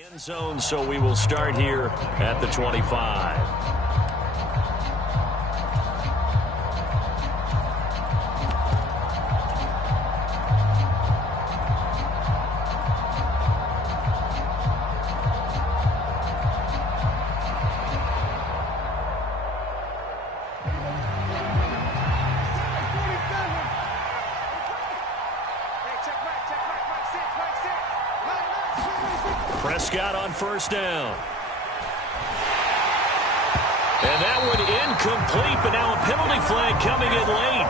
End zone, so we will start here at the 25. Prescott on first down. And that one incomplete, but now a penalty flag coming in late.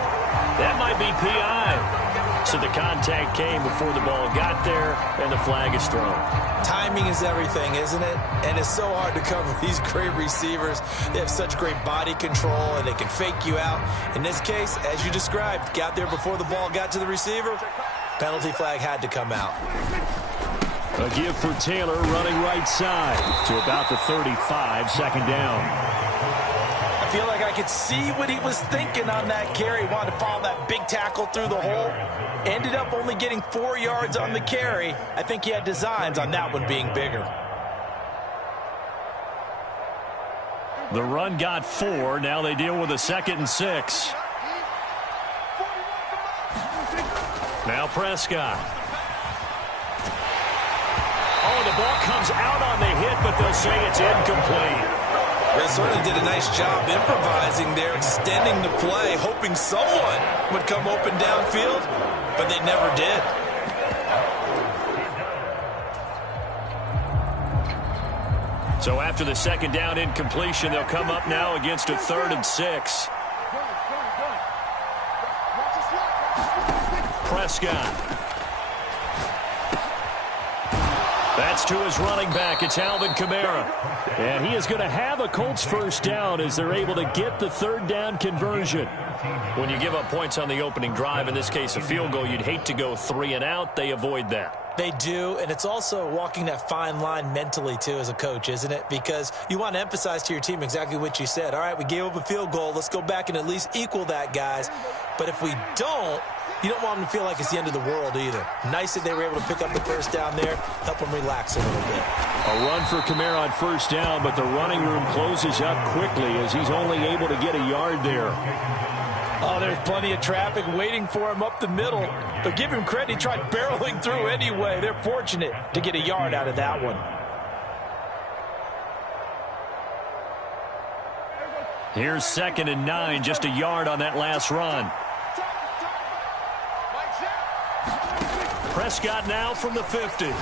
That might be PI. So the contact came before the ball got there, and the flag is thrown. Timing is everything, isn't it? And it's so hard to cover these great receivers. They have such great body control, and they can fake you out. In this case, as you described, got there before the ball got to the receiver. Penalty flag had to come out. A give for Taylor running right side to about the 35, second down. I feel like I could see what he was thinking on that carry. Wanted to follow that big tackle through the hole. Ended up only getting 4 yards on the carry. I think he had designs on that one being bigger. The run got 4. Now they deal with a 2nd and 6. Now Prescott. Oh, the ball comes out on the hit, but they'll say it's incomplete. They certainly did a nice job improvising there, extending the play, hoping someone would come open downfield, but they never did. So after the 2nd down incompletion, they'll come up now against a 3rd and 6. Prescott. That's to his running back. It's Alvin Kamara. And he is going to have a Colts first down as they're able to get the 3rd down conversion. When you give up points on the opening drive, in this case a field goal, you'd hate to go 3 and out. They avoid that. They do, and it's also walking that fine line mentally, too, as a coach, isn't it? Because you want to emphasize to your team exactly what you said. All right, we gave up a field goal. Let's go back and at least equal that, guys. But if we don't, you don't want them to feel like it's the end of the world either. Nice that they were able to pick up the first down there, help them relax a little bit. A run for Kamara on first down, but the running room closes up quickly as he's only able to get a yard there. Oh, there's plenty of traffic waiting for him up the middle. But give him credit, he tried barreling through anyway. They're fortunate to get a yard out of that one. Here's 2nd and 9, just a yard on that last run. Prescott now from the 50. And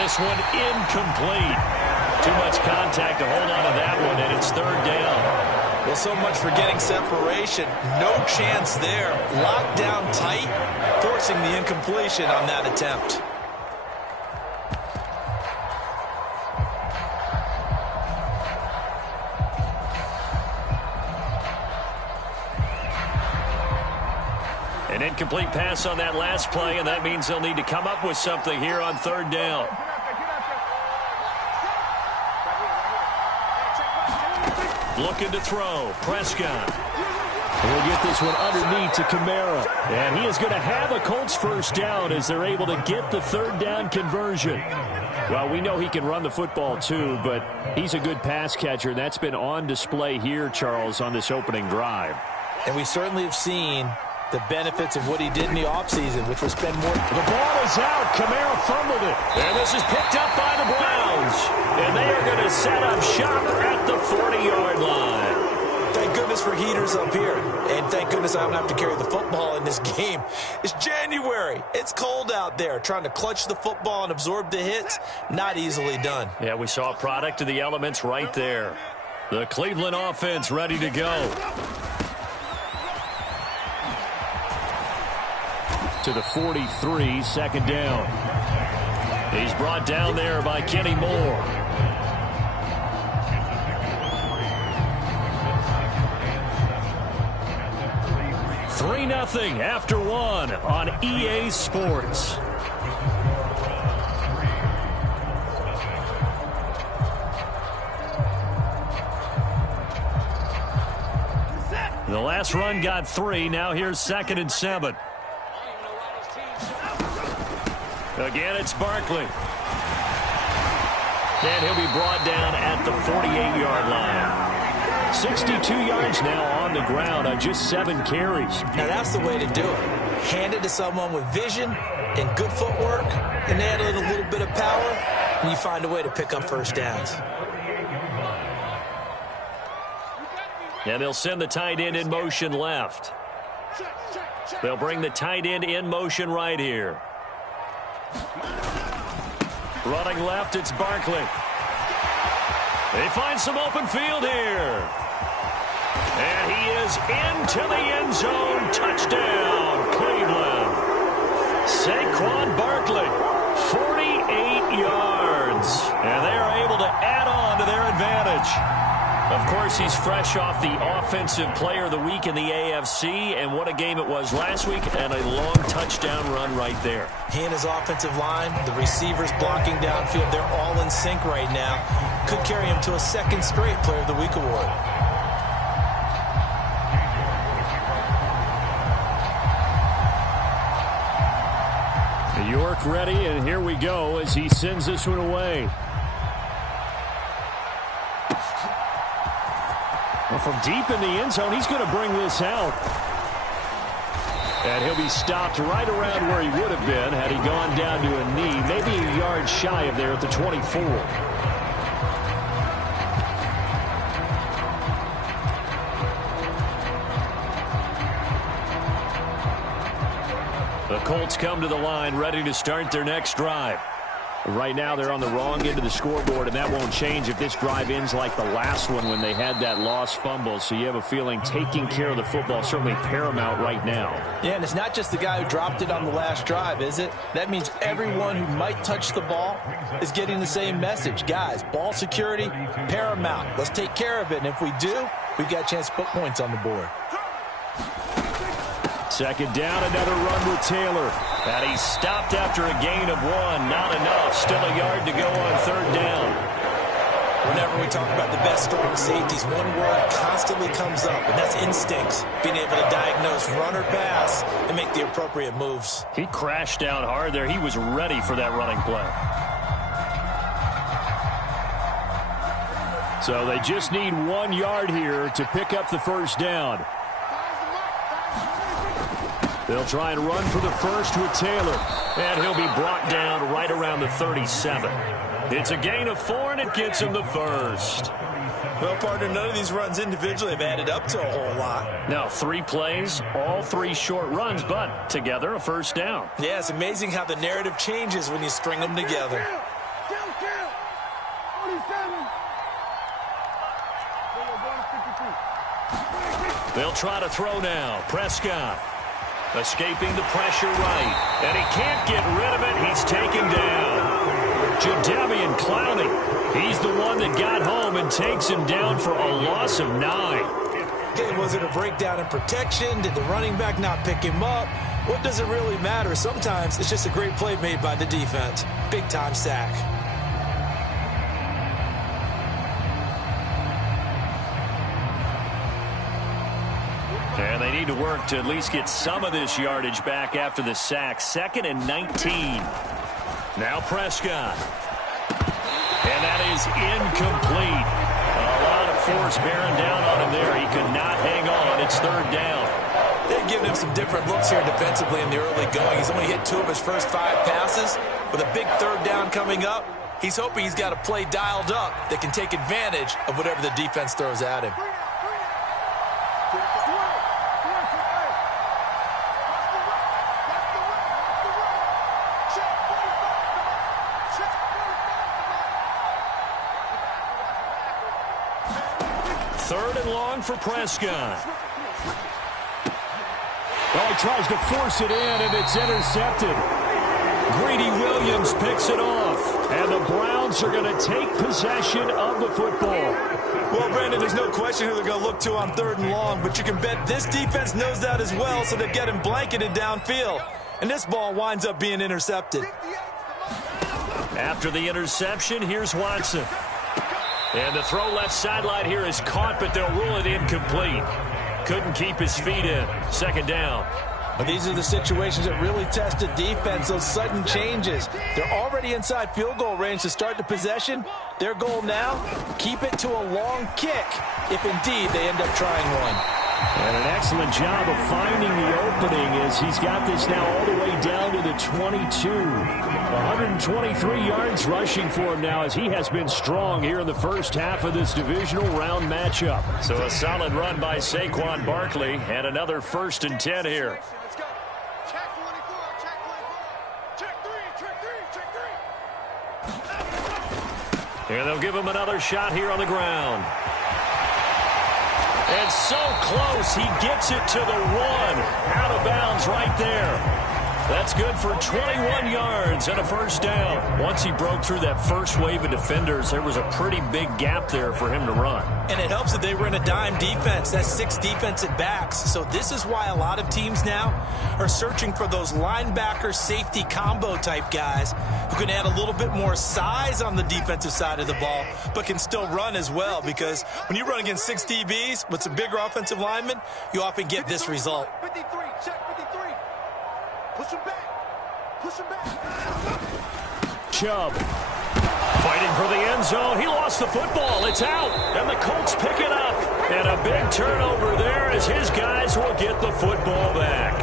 this one incomplete. Too much contact to hold on to that one, and it's 3rd down. Well, so much for getting separation. No chance there. Locked down tight, forcing the incompletion on that attempt. An incomplete pass on that last play, and that means they'll need to come up with something here on 3rd down. Looking to throw. Prescott. We'll get this one underneath to Kamara. And he is going to have a Colts first down as they're able to get the 3rd down conversion. Well, we know he can run the football too, but he's a good pass catcher. That's been on display here, Charles, on this opening drive. And we certainly have seen the benefits of what he did in the offseason, which was spend more. The ball is out. Kamara fumbled it. And this is picked up by the Browns. And they are going to set up shop at the 40-yard line. Thank goodness for heaters up here. And thank goodness I don't have to carry the football in this game. It's January. It's cold out there. Trying to clutch the football and absorb the hits, not easily done. Yeah, we saw a product of the elements right there. The Cleveland offense ready to go. To the 43, 2nd down. He's brought down there by Kenny Moore. Three 3-0 after one on EA Sports. The last run got 3. Now here's 2nd and 7. Again, it's Barkley. And he'll be brought down at the 48-yard line. 62 yards now on the ground on just 7 carries. Now that's the way to do it. Hand it to someone with vision and good footwork, and add in a little bit of power, and you find a way to pick up first downs. And they'll send the tight end in motion left. They'll bring the tight end in motion right here. Running left, it's Barkley. They find some open field here. And he is into the end zone. Touchdown, Cleveland. Saquon Barkley, 48 yards. And they are able to add on to their advantage. Of course, he's fresh off the Offensive Player of the Week in the AFC, and what a game it was last week, and a long touchdown run right there. He and his offensive line, the receivers blocking downfield, they're all in sync right now. Could carry him to a second straight Player of the Week award. York ready, and here we go as he sends this one away. Well, from deep in the end zone, he's going to bring this out. And he'll be stopped right around where he would have been had he gone down to a knee, maybe a yard shy of there at the 24. The Colts come to the line, ready to start their next drive. Right now, they're on the wrong end of the scoreboard, and that won't change if this drive ends like the last one when they had that lost fumble. So you have a feeling taking care of the football is certainly paramount right now. Yeah, and it's not just the guy who dropped it on the last drive, is it? That means everyone who might touch the ball is getting the same message. Guys, ball security, paramount. Let's take care of it, and if we do, we've got a chance to put points on the board. Second down, another run with Taylor. And he's stopped after a gain of 1. Not enough. Still a yard to go on third down. Whenever we talk about the best strong safeties, one word constantly comes up, and that's instincts. Being able to diagnose run or pass and make the appropriate moves. He crashed down hard there. He was ready for that running play. So they just need 1 yard here to pick up the first down. They'll try and run for the first with Taylor. And he'll be brought down right around the 37. It's a gain of 4, and it gets him the first. Well, partner, none of these runs individually have added up to a whole lot. Now, 3 plays, all 3 short runs, but together a first down. Yeah, it's amazing how the narrative changes when you string them together. They'll try to throw now. Prescott. Escaping the pressure right. And he can't get rid of it. He's taken down. Jadeveon Clowney. He's the one that got home and takes him down for a loss of 9. Okay, was it a breakdown in protection? Did the running back not pick him up? What does it really matter? Sometimes it's just a great play made by the defense. Big-time sack. And they need to work to at least get some of this yardage back after the sack. 2nd and 19. Now Prescott. And that is incomplete. A lot of force bearing down on him there. He could not hang on. It's third down. They've given him some different looks here defensively in the early going. He's only hit 2 of his first 5 passes. With a big third down coming up, he's hoping he's got a play dialed up that can take advantage of whatever the defense throws at him. Third and long for Prescott. Well, he tries to force it in, and it's intercepted. Greedy Williams picks it off, and the Browns are going to take possession of the football. Well, Brandon, there's no question who they're going to look to on third and long, but you can bet this defense knows that as well, so they get him blanketed downfield. And this ball winds up being intercepted. After the interception, here's Watson. And the throw left sideline here is caught, but they'll rule it incomplete. Couldn't keep his feet in. Second down. Well, these are the situations that really test a defense, those sudden changes. They're already inside field goal range to start the possession. Their goal now, keep it to a long kick, if indeed they end up trying one. And an excellent job of finding the opening as he's got this now all the way down to the 22. 123 yards rushing for him now as he has been strong here in the first half of this divisional round matchup. So a solid run by Saquon Barkley and another 1st and 10 here. And they'll give him another shot here on the ground. And so close, he gets it to the 1. Out of bounds right there. That's good for 21 yards and a 1st down. Once he broke through that first wave of defenders, there was a pretty big gap there for him to run. And it helps that they were in a dime defense. That's 6 defensive backs. So this is why a lot of teams now are searching for those linebacker safety combo type guys who can add a little bit more size on the defensive side of the ball, but can still run as well, because when you run against 6 DBs with some bigger offensive linemen, you often get this result. 53, check 53. Push him back. Push him back. Chubb fighting for the end zone. He lost the football. It's out. And the Colts pick it up. And a big turnover there as his guys will get the football back.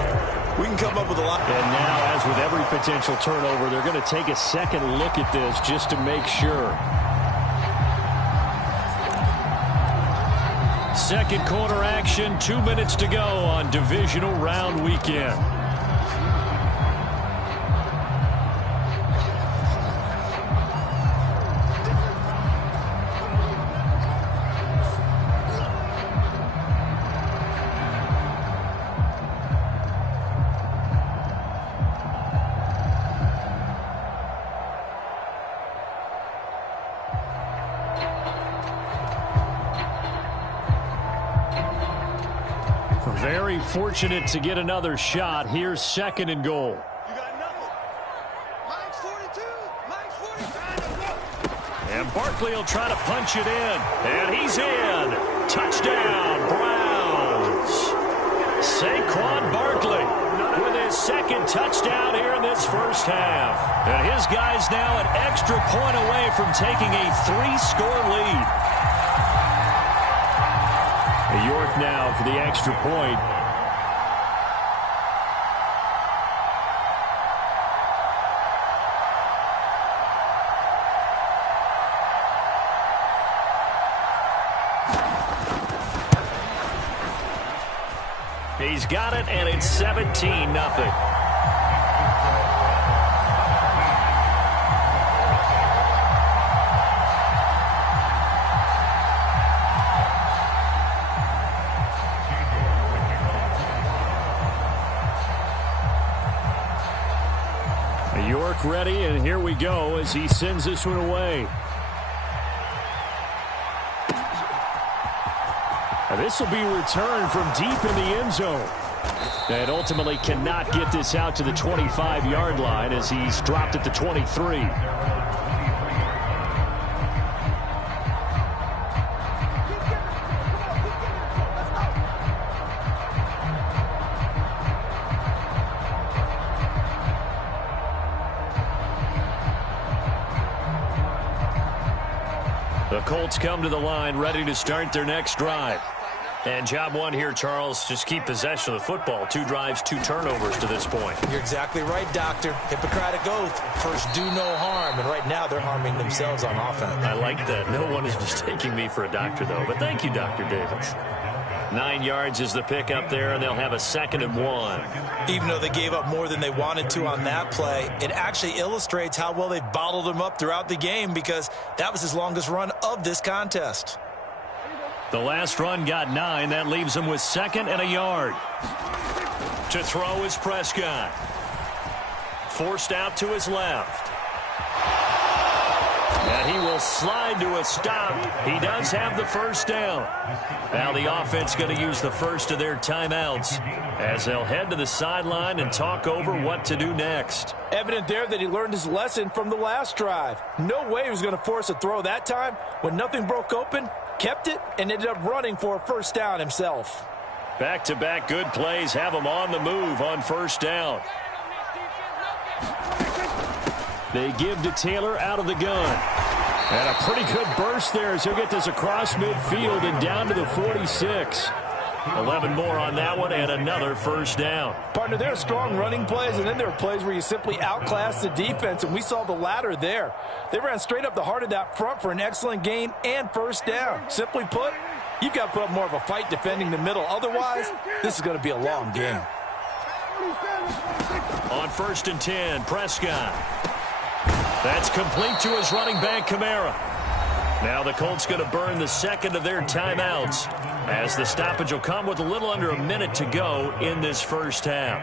We can come up with a lot. And now, as with every potential turnover, they're going to take a second look at this just to make sure. Second quarter action, 2 minutes to go on divisional round weekend. Very fortunate to get another shot. Here's 2nd and goal. You got nothing. Mine's 42. Mine's 45. And Barkley will try to punch it in. And he's in. Touchdown, Browns. Saquon Barkley with his 2nd touchdown here in this first half. And his guys now an extra point away from taking a 3-score lead. York now for the extra point. He's got it, and it's 17-0. York ready, and here we go as he sends this one away. This will be returned from deep in the end zone. And ultimately cannot get this out to the 25-yard line as he's dropped at the 23. The Colts come to the line ready to start their next drive. And job one here, Charles, just keep possession of the football. 2 drives, 2 turnovers to this point. You're exactly right, Doctor. Hippocratic oath. First, do no harm. And right now, they're harming themselves on offense. I like that. No one is mistaking me for a doctor, though. But thank you, Dr. Davis. 9 yards is the pick up there, and they'll have a 2nd and 1. Even though they gave up more than they wanted to on that play, it actually illustrates how well they've bottled them up throughout the game, because that was his longest run of this contest. The last run got 9. That leaves him with 2nd and a yard. To throw is Prescott. Forced out to his left. And he will slide to a stop. He does have the first down. Now the offense going to use the first of their timeouts as they'll head to the sideline and talk over what to do next. Evident there that he learned his lesson from the last drive. No way he was going to force a throw that time. When nothing broke open, kept it, and ended up running for a first down himself. Back-to-back good plays have them on the move on first down. They give to Taylor out of the gun. And a pretty good burst there as he'll get this across midfield and down to the 46. 11 more on that one and another first down. Partner, there are strong running plays, and then there are plays where you simply outclass the defense, and we saw the latter there. They ran straight up the heart of that front for an excellent gain and first down. Simply put, you've got to put up more of a fight defending the middle. Otherwise, this is going to be a long game. On 1st and 10, Prescott. That's complete to his running back, Kamara. Now the Colts going to burn the second of their timeouts as the stoppage will come with a little under a minute to go in this first half.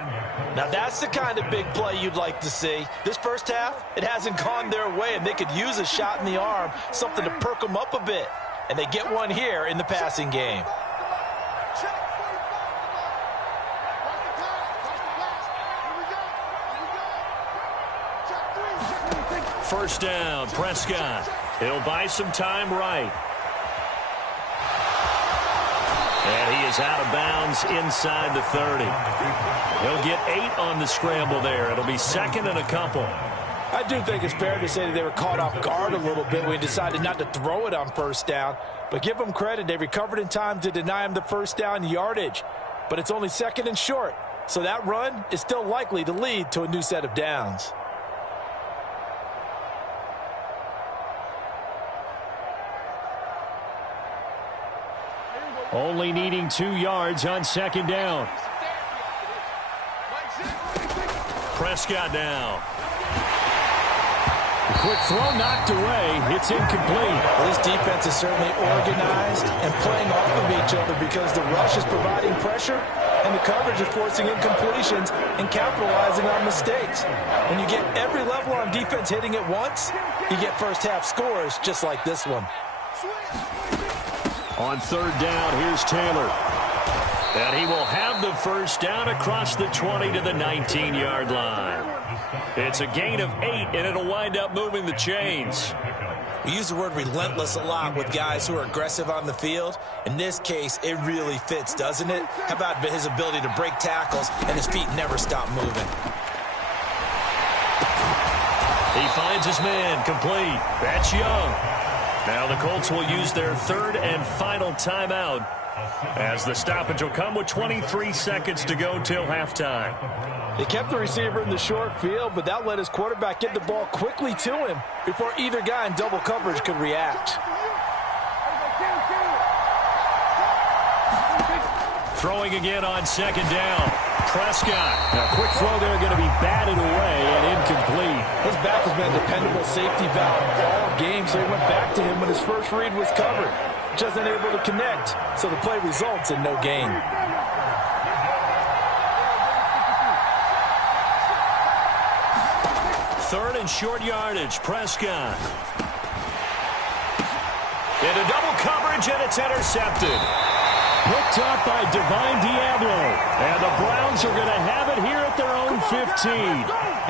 Now that's the kind of big play you'd like to see. This first half, it hasn't gone their way, and they could use a shot in the arm, something to perk them up a bit. And they get one here in the passing game. First down, Prescott. He'll buy some time right. And he is out of bounds inside the 30. He'll get 8 on the scramble there. It'll be second and a couple. I do think it's fair to say that they were caught off guard a little bit when we decided not to throw it on first down. But give them credit. They recovered in time to deny him the first down yardage. But it's only second and short. So that run is still likely to lead to a new set of downs. Only needing 2 yards on second down. Prescott now. Quick throw knocked away. It's incomplete. Well, this defense is certainly organized and playing off of each other because the rush is providing pressure and the coverage is forcing incompletions and capitalizing on mistakes. When you get every level on defense hitting at once, you get first half scores just like this one. On third down, here's Taylor. And he will have the first down across the 20 to the 19-yard line. It's a gain of 8, and it'll wind up moving the chains. We use the word relentless a lot with guys who are aggressive on the field. In this case, it really fits, doesn't it? How about his ability to break tackles and his feet never stop moving? He finds his man, complete. That's Young. Now the Colts will use their third and final timeout as the stoppage will come with 23 seconds to go till halftime. They kept the receiver in the short field, but that let his quarterback get the ball quickly to him before either guy in double coverage could react. Throwing again on second down. Prescott. A quick throw there going to be batted away and incomplete. His back has been a dependable safety valve all game, so he went back to him when his first read was covered. Just unable to connect, so the play results in no gain. Third and short yardage, Prescott. Into double coverage, and it's intercepted. Picked up by Divine Diablo. And the Browns are going to have it here at their own 15.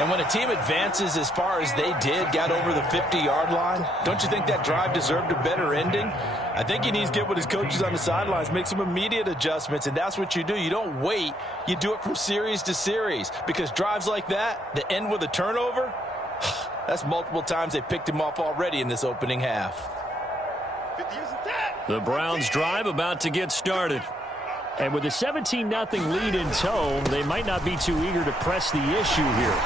And when a team advances as far as they did, got over the 50-yard line, don't you think that drive deserved a better ending? I think he needs to get with his coaches on the sidelines, make some immediate adjustments, and that's what you do. You don't wait. You do it from series to series because drives like that end with a turnover, that's multiple times they picked him off already in this opening half. The Browns drive about to get started. And with a 17-0 lead in tow, they might not be too eager to press the issue here.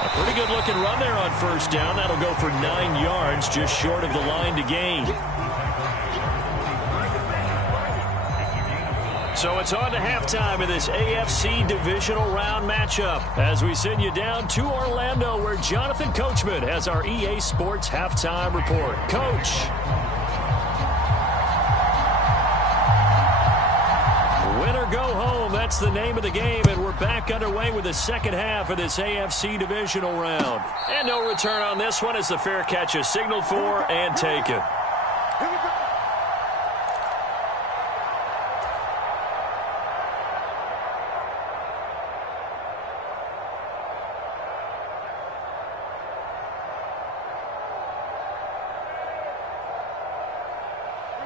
A pretty good-looking run there on first down. That'll go for 9 yards, just short of the line to gain. So it's on to halftime of this AFC divisional round matchup as we send you down to Orlando where Jonathan Coachman has our EA Sports halftime report. Coach. Win or go home, that's the name of the game, and we're back underway with the second half of this AFC divisional round. And no return on this one as the fair catch is signaled for and taken.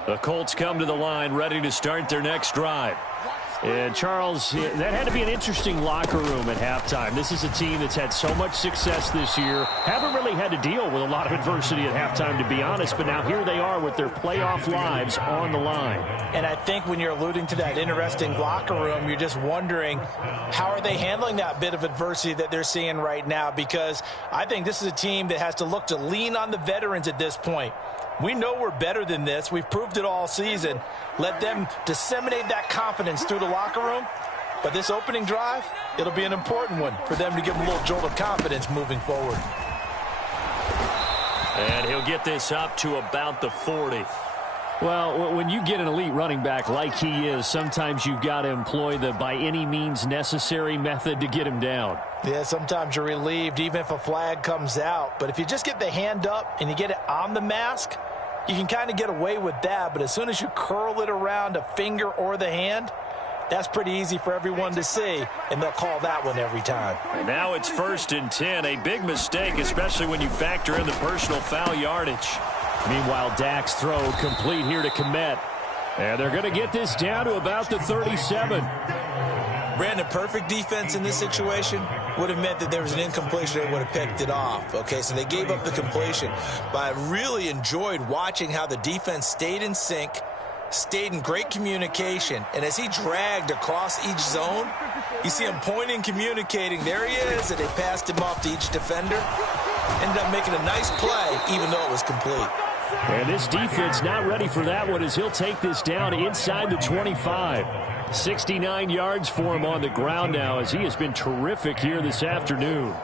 The Colts come to the line ready to start their next drive. And, Charles, that had to be an interesting locker room at halftime. This is a team that's had so much success this year. Haven't really had to deal with a lot of adversity at halftime, to be honest. But now here they are with their playoff lives on the line. And I think when you're alluding to that interesting locker room, you're just wondering how are they handling that bit of adversity that they're seeing right now? Because I think this is a team that has to look to lean on the veterans at this point. We know we're better than this. We've proved it all season. Let them disseminate that confidence through the locker room. But this opening drive, it'll be an important one for them to give them a little jolt of confidence moving forward. And he'll get this up to about the 40. Well, when you get an elite running back like he is, sometimes you've got to employ the by any means necessary method to get him down. Yeah, sometimes you're relieved even if a flag comes out. But if you just get the hand up and you get it on the mask, you can kind of get away with that. But as soon as you curl it around a finger or the hand, that's pretty easy for everyone to see, and they'll call that one every time. And now it's 1st and 10, a big mistake, especially when you factor in the personal foul yardage. Meanwhile, Dak's throw complete here to Kmet. And they're going to get this down to about the 37. Brandon, perfect defense in this situation would have meant that there was an incompletion. They would have picked it off. Okay, so they gave up the completion. But I really enjoyed watching how the defense stayed in sync, stayed in great communication. And as he dragged across each zone, you see him pointing, communicating. There he is, and they passed him off to each defender. Ended up making a nice play, even though it was complete. And this defense not ready for that one as he'll take this down inside the 25. 69 yards for him on the ground now as he has been terrific here this afternoon.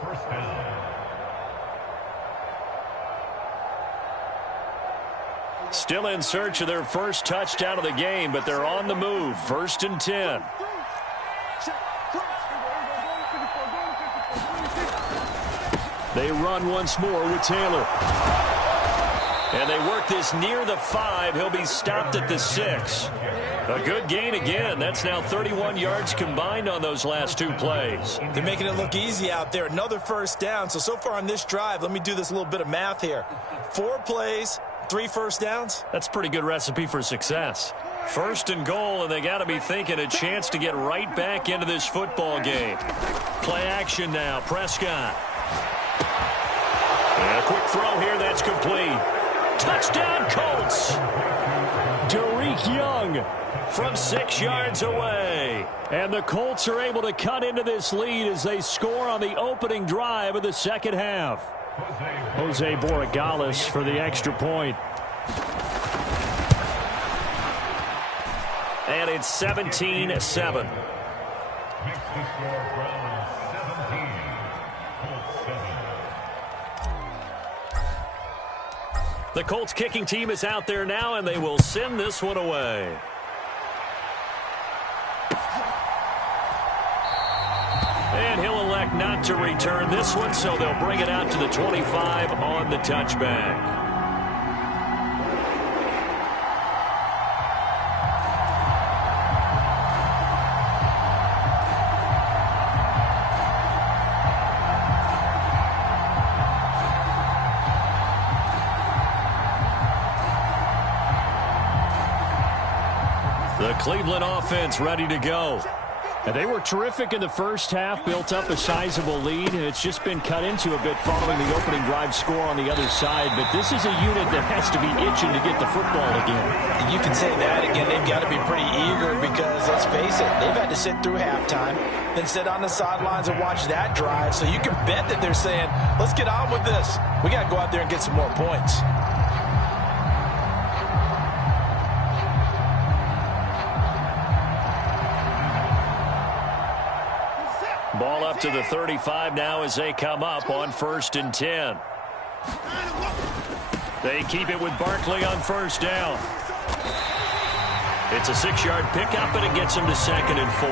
Still in search of their first touchdown of the game, but they're on the move. 1st and 10. They run once more with Taylor. And they work this near the 5. He'll be stopped at the 6. A good gain again. That's now 31 yards combined on those last 2 plays. They're making it look easy out there. Another first down. So far on this drive, let me do this little bit of math here. 4 plays, 3 first downs. That's a pretty good recipe for success. 1st and goal, and they got to be thinking a chance to get right back into this football game. Play action now. Prescott. And a quick throw here. That's complete. Touchdown, Colts. Tariq Young from 6 yards away. And the Colts are able to cut into this lead as they score on the opening drive of the second half. Jose Borregales for the extra point. And it's 17-7. The Colts kicking team is out there now, and they will send this one away. And he'll elect not to return this one, so they'll bring it out to the 25 on the touchback. The Cleveland offense ready to go. And they were terrific in the first half, built up a sizable lead, and it's just been cut into a bit following the opening drive score on the other side. But this is a unit that has to be itching to get the football again. You can say that again. They've got to be pretty eager because, let's face it, they've had to sit through halftime, then sit on the sidelines and watch that drive. So you can bet that they're saying, let's get on with this. We got to go out there and get some more points. Ball up to the 35 now as they come up on 1st and 10. They keep it with Barkley on 1st down. It's a 6-yard pickup, and it gets them to 2nd and 4.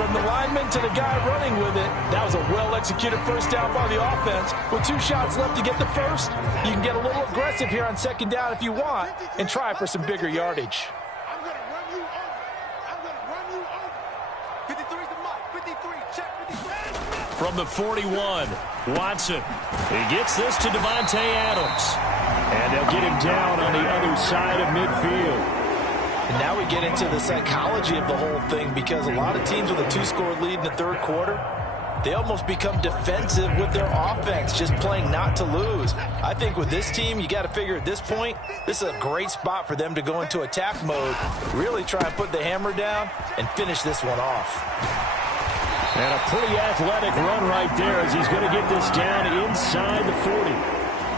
From the lineman to the guy running with it, that was a well-executed first down by the offense. With 2 shots left to get the first, you can get a little aggressive here on 2nd down if you want and try for some bigger yardage. I'm going to run you over. I'm going to run you over. 53's the mark. 53, check 53. From the 41, Watson. He gets this to Devontae Adams. And they'll get him down on the other side of midfield. And now we get into the psychology of the whole thing, because a lot of teams with a 2-score lead in the third quarter, they almost become defensive with their offense, just playing not to lose. I think with this team, you got to figure at this point, this is a great spot for them to go into attack mode, really try and put the hammer down and finish this one off. And a pretty athletic run right there as he's going to get this down inside the 40.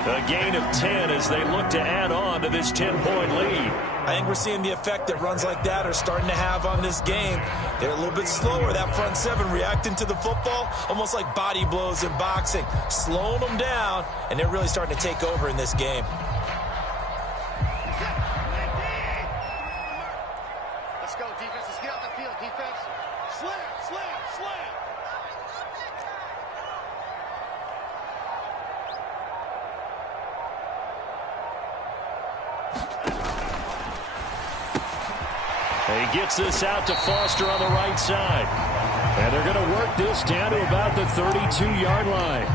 A gain of 10 as they look to add on to this 10-point lead. I think we're seeing the effect that runs like that are starting to have on this game. They're a little bit slower, that front seven reacting to the football, almost like body blows in boxing, slowing them down, and they're really starting to take over in this game. Let's go, defense. Let's get out the field, defense. Slam, slam, slam. He gets this out to Foster on the right side. And they're going to work this down to about the 32-yard line.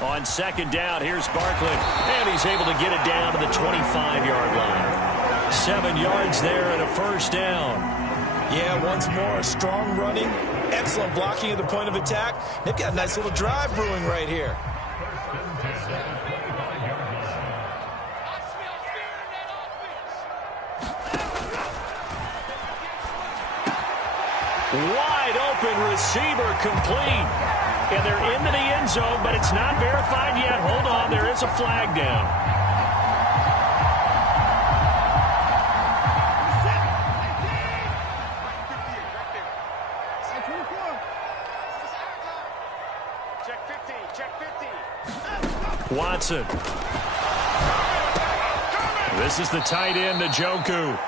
On second down, here's Barkley, and he's able to get it down to the 25-yard line. 7 yards there and a first down. Yeah, once more, strong running, excellent blocking at the point of attack. They've got a nice little drive brewing right here. Wide open receiver complete. And they're into the end zone, but it's not verified yet. Hold on, there is a flag down. Check 50, check 50. Watson. This is the tight end, Njoku.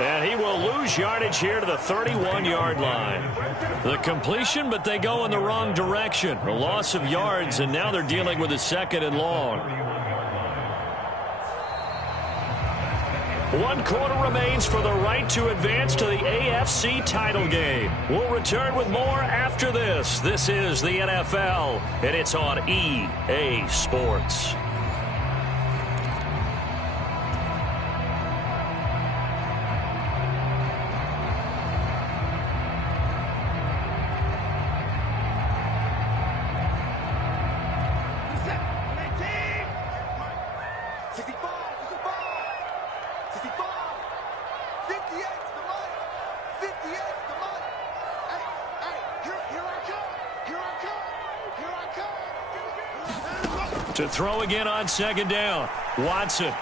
And he will lose yardage here to the 31-yard line. The completion, but they go in the wrong direction. A loss of yards, and now they're dealing with a 2nd and long. 1 quarter remains for the right to advance to the AFC title game. We'll return with more after this. This is the NFL, and it's on EA Sports. To throw again on second down. Watson.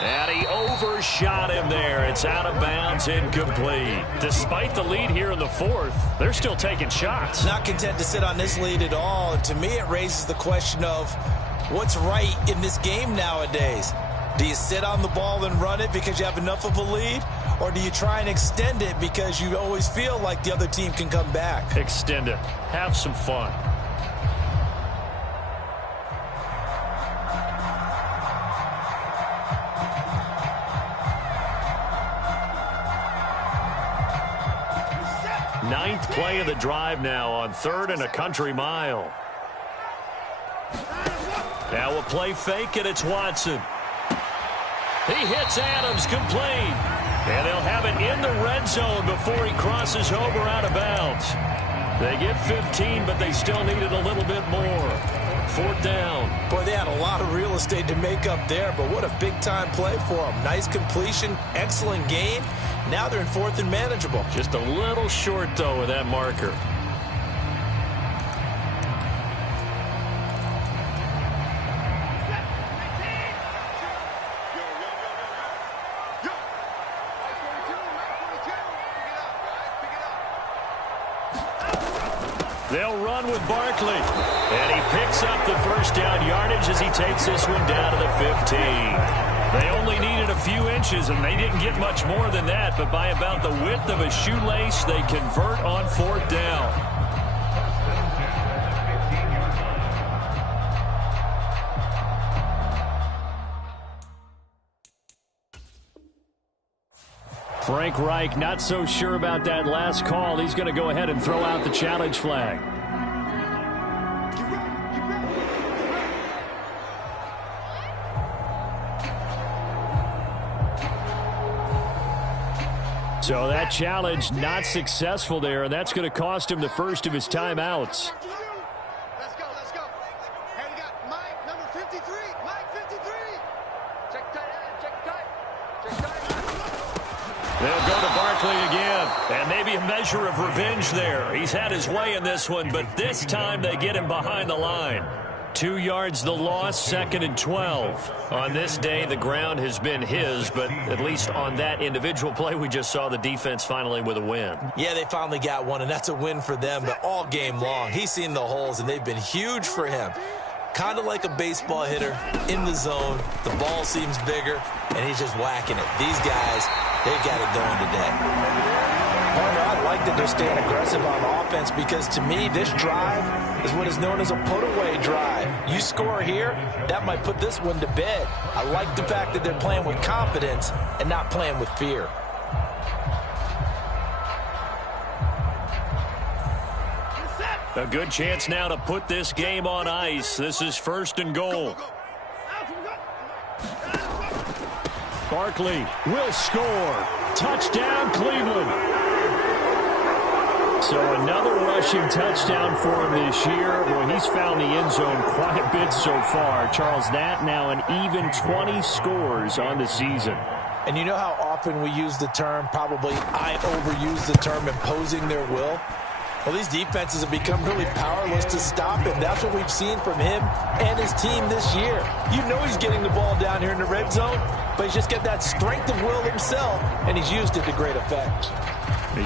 And he overshot him there. It's out of bounds, incomplete. Despite the lead here in the 4th, they're still taking shots. Not content to sit on this lead at all. And to me, it raises the question of what's right in this game nowadays. Do you sit on the ball and run it because you have enough of a lead? Or do you try and extend it because you always feel like the other team can come back? Extend it. Have some fun. Ninth play of the drive now on 3rd and a country mile. Now a play fake, and it's Watson. He hits Adams complete. And they'll have it in the red zone before he crosses over out of bounds. They get 15, but they still needed a little bit more. 4th down. Boy, they had a lot of real estate to make up there, but what a big-time play for them. Nice completion, excellent gain. Now they're in 4th and manageable. Just a little short, though, with that marker. They'll run with Barkley. And he picks up the first down yardage as he takes this one down to the 15. They only needed a few inches, and they didn't get much more than that. But by about the width of a shoelace, they convert on 4th down. Frank Reich not so sure about that last call. He's going to go ahead and throw out the challenge flag. So that challenge not successful there, and that's going to cost him the first of his timeouts. Let's go, let's go. Hey, we got Mike, number 53. Mike, 53. Check tight end, check tight. Check tight. They'll go to Barkley again, and maybe a measure of revenge there. He's had his way in this one, but this time they get him behind the line. 2 yards the loss, 2nd and 12. On this day, the ground has been his, but at least on that individual play, we just saw the defense finally with a win. Yeah, they finally got one, and that's a win for them, but all game long, he's seen the holes, and they've been huge for him. Kind of like a baseball hitter in the zone. The ball seems bigger, and he's just whacking it. These guys, they've got it going today. I like that they're staying aggressive on offense because, to me, this drive is what is known as a put-away drive. You score here, that might put this one to bed. I like the fact that they're playing with confidence and not playing with fear. A good chance now to put this game on ice. This is 1st and goal. Barkley will score. Touchdown, Cleveland. So another rushing touchdown for him this year. Boy, he's found the end zone quite a bit so far. Charles, that now an even 20 scores on the season. And you know how often we use the term, probably I overuse the term, imposing their will? Well, these defenses have become really powerless to stop him. That's what we've seen from him and his team this year. You know he's getting the ball down here in the red zone, but he's just got that strength of will himself, and he's used it to great effect.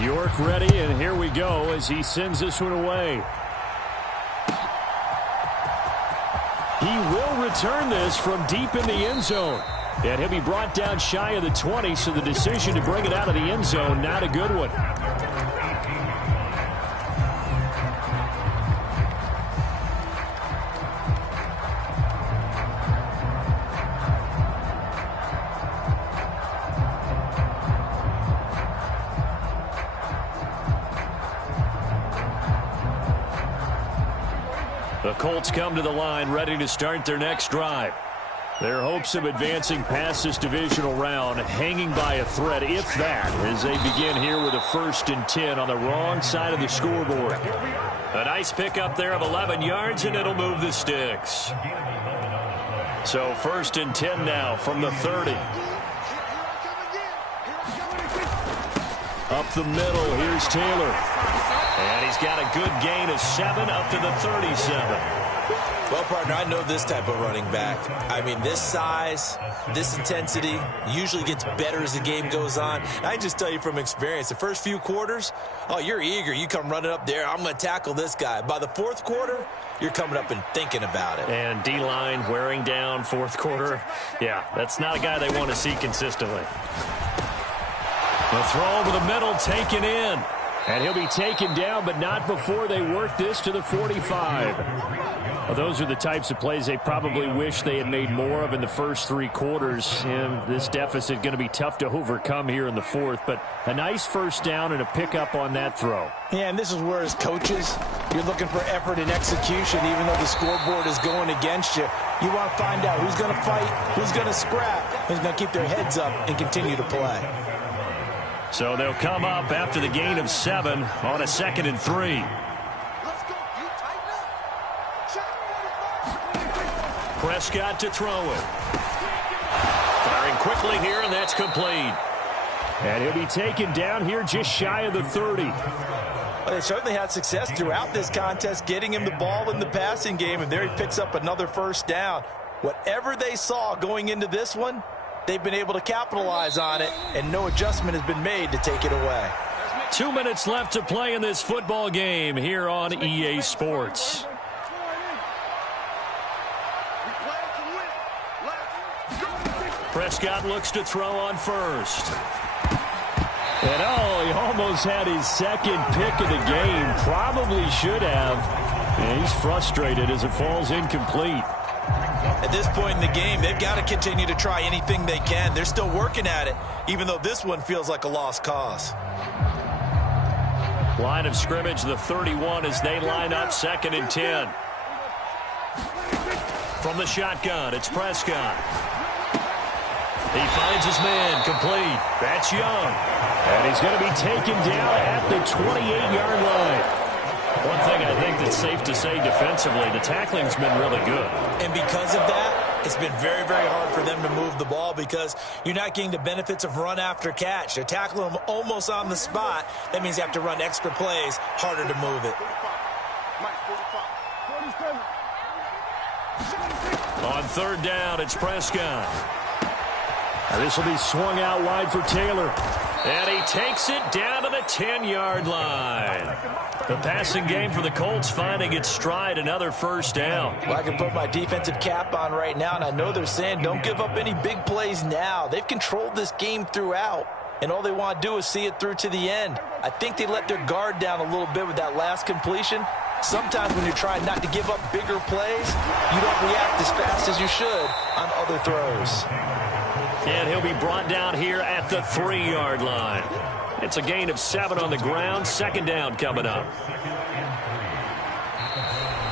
York ready, and here we go as he sends this one away. He will return this from deep in the end zone. And he'll be brought down shy of the 20, so the decision to bring it out of the end zone, not a good one. The Colts come to the line ready to start their next drive. Their hopes of advancing past this divisional round hanging by a thread, if that, as they begin here with a 1st and 10 on the wrong side of the scoreboard. A nice pickup there of 11 yards, and it'll move the sticks. So 1st and 10 now from the 30. Up the middle, here's Taylor. And he's got a good gain of 7 up to the 37. Well, partner, I know this type of running back. I mean, this size, this intensity usually gets better as the game goes on. I just tell you from experience, the first few quarters, oh, you're eager. You come running up there, I'm going to tackle this guy. By the 4th quarter, you're coming up and thinking about it. And D-line wearing down 4th quarter. Yeah, that's not a guy they want to see consistently. The throw over the middle, taken in. And he'll be taken down, but not before they work this to the 45. Well, those are the types of plays they probably wish they had made more of in the first 3 quarters. And this deficit going to be tough to overcome here in the 4th. But a nice first down and a pickup on that throw. Yeah, and this is where, as coaches, you're looking for effort and execution, even though the scoreboard is going against you. You want to find out who's going to fight, who's going to scrap, who's going to keep their heads up and continue to play. So they'll come up after the gain of 7 on a 2nd and 3. Let's go. You tighten up. Check. Prescott to throw it. Firing quickly here, and that's complete. And he'll be taken down here just shy of the 30. Well, they certainly had success throughout this contest, getting him the ball in the passing game, and there he picks up another first down. Whatever they saw going into this one, they've been able to capitalize on it, and no adjustment has been made to take it away. 2 minutes left to play in this football game here on EA Sports. Prescott looks to throw on first. And oh, he almost had his 2nd pick of the game. Probably should have. And he's frustrated as it falls incomplete. At this point in the game, they've got to continue to try anything they can. They're still working at it, even though this one feels like a lost cause. Line of scrimmage, the 31, as they line up 2nd and 10. From the shotgun, it's Prescott. He finds his man, complete. That's Young. And he's going to be taken down at the 28-yard line. One thing I think that's safe to say defensively, the tackling's been really good. And because of that, it's been very, very hard for them to move the ball because you're not getting the benefits of run after catch. They're tackling them almost on the spot. That means you have to run extra plays, harder to move it. On 3rd down, it's Prescott. Now this will be swung out wide for Taylor. And he takes it down to the 10-yard line. The passing game for the Colts finding its stride, another 1st down. Well, I can put my defensive cap on right now, and I know they're saying don't give up any big plays now. They've controlled this game throughout, and all they want to do is see it through to the end. I think they let their guard down a little bit with that last completion. Sometimes when you're trying not to give up bigger plays, you don't react as fast as you should on other throws. And he'll be brought down here at the 3-yard line. It's a gain of 7 on the ground. 2nd down coming up.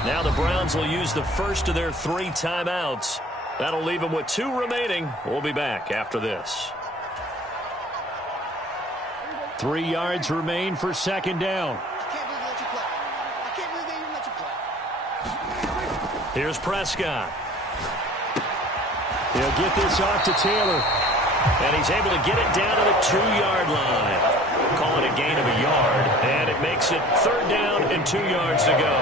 Now the Browns will use the first of their 3 timeouts. That'll leave them with 2 remaining. We'll be back after this. 3 yards remain for 2nd down. Here's Prescott. He'll get this off to Taylor. And he's able to get it down to the 2-yard line. Call it a gain of a yard. And it makes it 3rd down and 2 yards to go.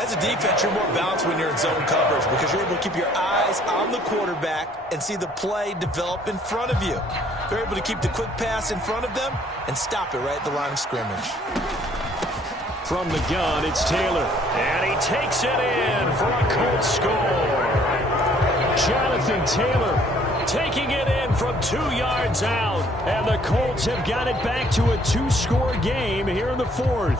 As a defense, you're more balanced when you're in zone coverage because you're able to keep your eyes on the quarterback and see the play develop in front of you. They're able to keep the quick pass in front of them and stop it right at the line of scrimmage. From the gun, it's Taylor. And he takes it in for a Colts score. Jonathan Taylor taking it in from 2 yards out. And the Colts have got it back to a 2-score game here in the 4th.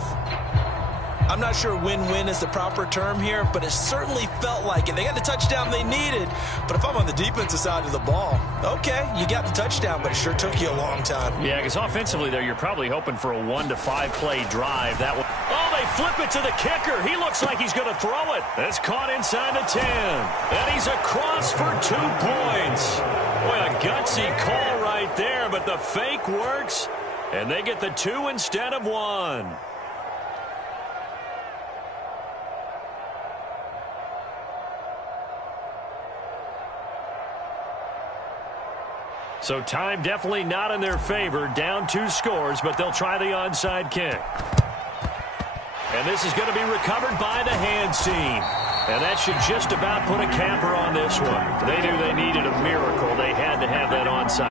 I'm not sure win-win is the proper term here, but it certainly felt like it. They got the touchdown they needed, but if I'm on the defensive side of the ball, okay, you got the touchdown, but it sure took you a long time. Yeah, because offensively there, you're probably hoping for a 1 to 5 play drive. That one. Oh, they flip it to the kicker. He looks like he's going to throw it. That's caught inside the 10. And he's across for 2 points. Boy, a gutsy call right there, but the fake works, and they get the 2 instead of 1. So time definitely not in their favor. Down 2 scores, but they'll try the onside kick. And this is going to be recovered by the hands team. And that should just about put a capper on this one. They knew they needed a miracle. They had to have that onside.